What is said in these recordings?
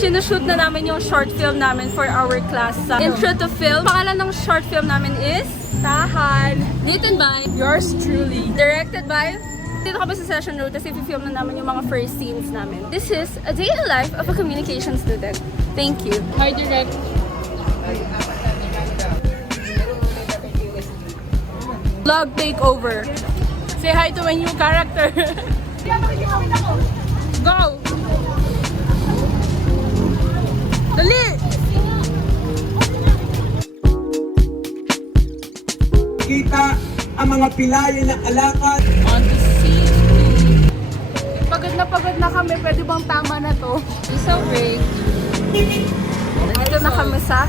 sinushoot na namin yung short film namin for our class. Intro to film. Pangalan ng short film namin is Tahan. Written by yours truly. Directed by dito kami sa session room, tapos i-film na namin yung mga first scenes namin. This is a day in the life of a communication student. Thank you. Hi, Direct. Vlog takeover. Say hi to my new character. Go! Dali! Kita ang mga pilayan na alakad. On the sea. Pagod na kami. Pwede bang tama na to? So great. Nandito na kami sa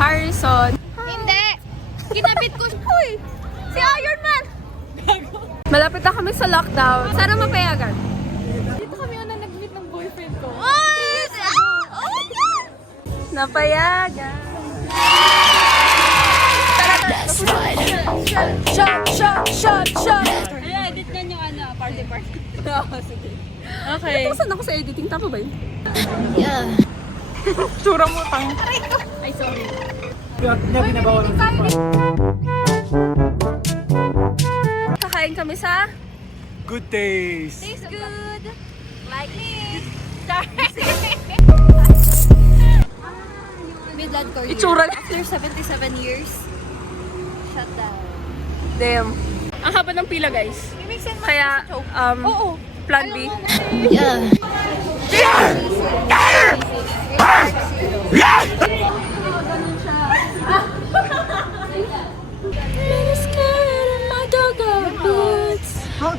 Harrison. Hindi! Kinabit ko. Uy! Si Iron Man! Malapit na kami sa lockdown. Sana mapayagan. Dito kami una nag-meet ng boyfriend ko. Napayagan. Shot! Edit niyan yung party. Sige. Okay. Saan ako sa editing? Tama ba yun? Yeah. Tsura mo tang. Ay, sorry. Kakain kami sa Good taste. Tastes good. Like me. Midland Korea. itsura. After 77 years, shut down. Damn. Ang haba ng pila, guys. Kaya, Oo. plan B. Yeah.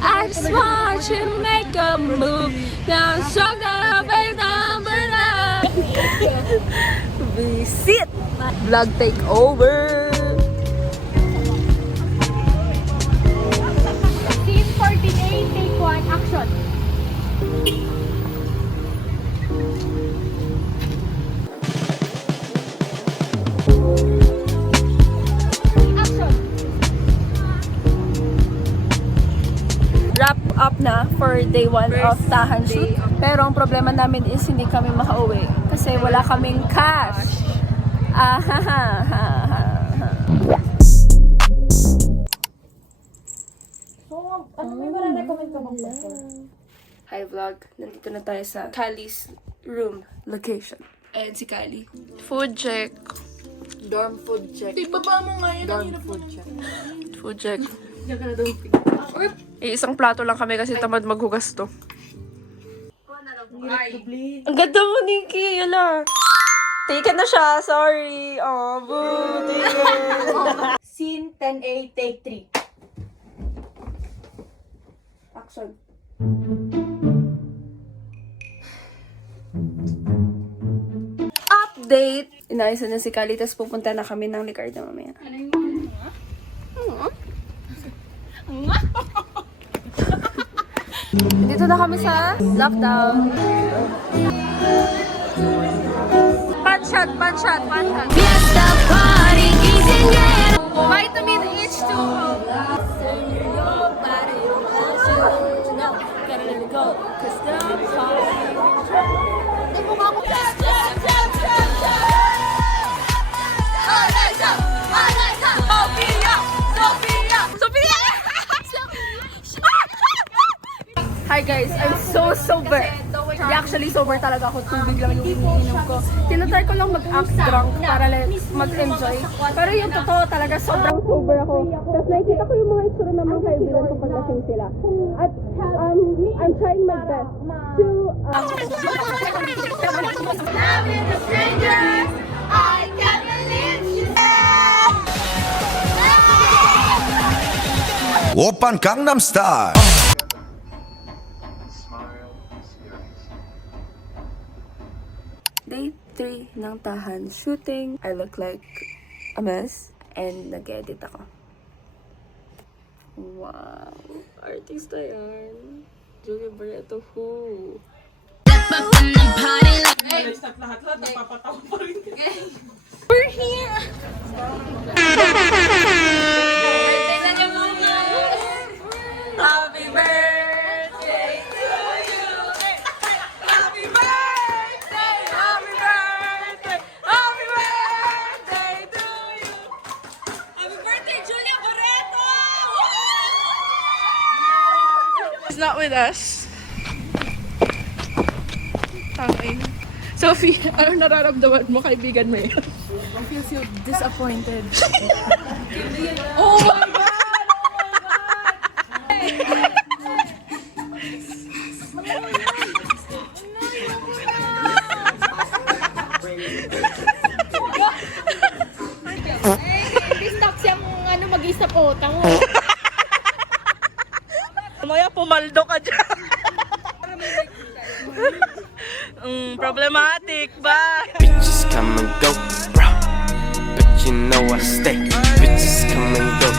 I just want you to make a move. Now I'm struck up and down, but visit. Vlog takeover. Scene 48, take 1, action. Action. Wrap up na for day 1 of Tahan shoot. Pero ang problema namin is hindi kami makauwi kasi wala kaming cash. Hi vlog, nandito na tayo sa Kylie's room location. Ayan si Kylie. Food check. Dorm food check. Ibaba mo nga yun. Dorm food check. Food check. Isang plato lang kami kasi tamad maghugas to. Ang ganda mo, Nikki. Yala. Taken na siya. Sorry. Oh, boo. Taken. Scene 10A, take 3. Action. Update! Inaayos na si Kali, tapos pupunta na kami ng Licarda mamaya. Dito na kami sa lockdown. Punch shot. Fiesta party, vitamin H2O. Hi guys, I'm so sober. Actually, sober talaga ako. Tubig lang yung iniinom ko. Tinatry ko lang mag-act drunk para mag-enjoy. Pero yung totoo talaga, sobrang sober ako. Tapos nakikita ko yung mga itsura ng mga kaibigan ko pag lasing sila. At I'm trying my best to... Oppan Gangnam Style. Day 3 ng Tahan shooting. I look like a mess. And nag-edit ako. Wow. Artista yan. Julia Barreto, who? We're here! Happy birthday to you! Happy birthday! Happy He's not with us. Tangay. Sophie, ano nararamdaman mo kaibigan mo yun? I feel disappointed. Oh my God! Stop siyang mag-isa po. Tango. Mamaya pumaldo ka dyan. Problematic ba? Bitches come and go, bro. But you know I stay. Bitches come and go.